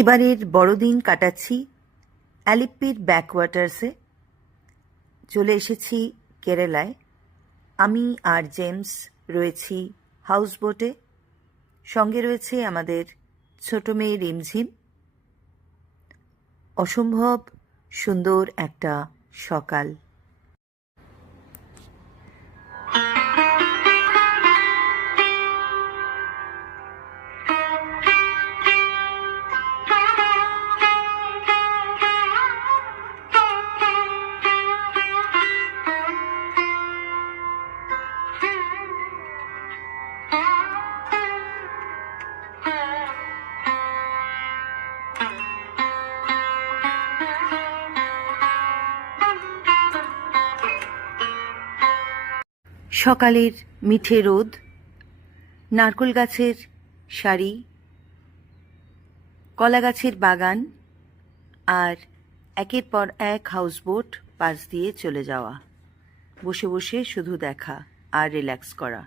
এবারের বড়দিন কাটাচ্ছি অ্যালিপ্পির ব্যাকওয়াটার্সে। চলে এসেছি কেরালায়। আমি আর জেমস রয়েছি হাউসবোটে। সঙ্গে রয়েছে আমাদের ছোট মেয়ে রিমঝিম। অসম্ভব সুন্দর একটা সকাল। সকালের মিঠে রোদ, নারকেল গাছের সারি, কলা গাছের বাগান, আর একের পর এক হাউসবোট পাশ দিয়ে চলে যাওয়া। বসে বসে শুধু দেখা আর রিল্যাক্স করা।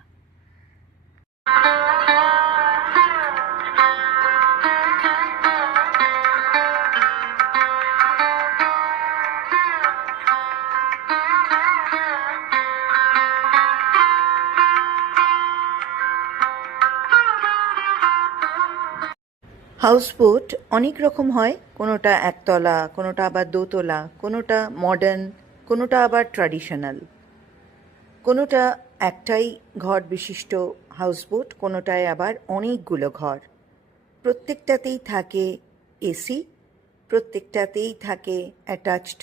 হাউসবোট অনেক রকম হয়, কোনোটা একতলা, কোনোটা আবার দোতলা, কোনোটা মডার্ন, কোনোটা আবার ট্র্যাডিশনাল, কোনোটা একটাই ঘর বিশিষ্ট হাউসবোট, কোনোটায় আবার অনেকগুলো ঘর। প্রত্যেকটাতেই থাকে এসি, প্রত্যেকটাতেই থাকে অ্যাটাচড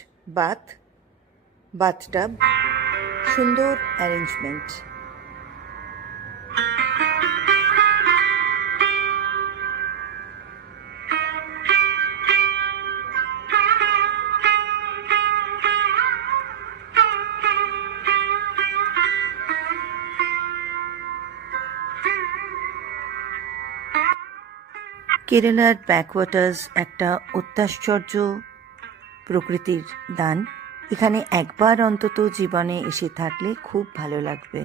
বাথটাব, সুন্দর অ্যারেঞ্জমেন্ট। কেরালার ব্যাকওয়াটার্স একটা অত্যাশ্চর্য প্রকৃতির দান। এখানে একবার অন্তত জীবনে এসে থাকলে খুব ভালো লাগবে।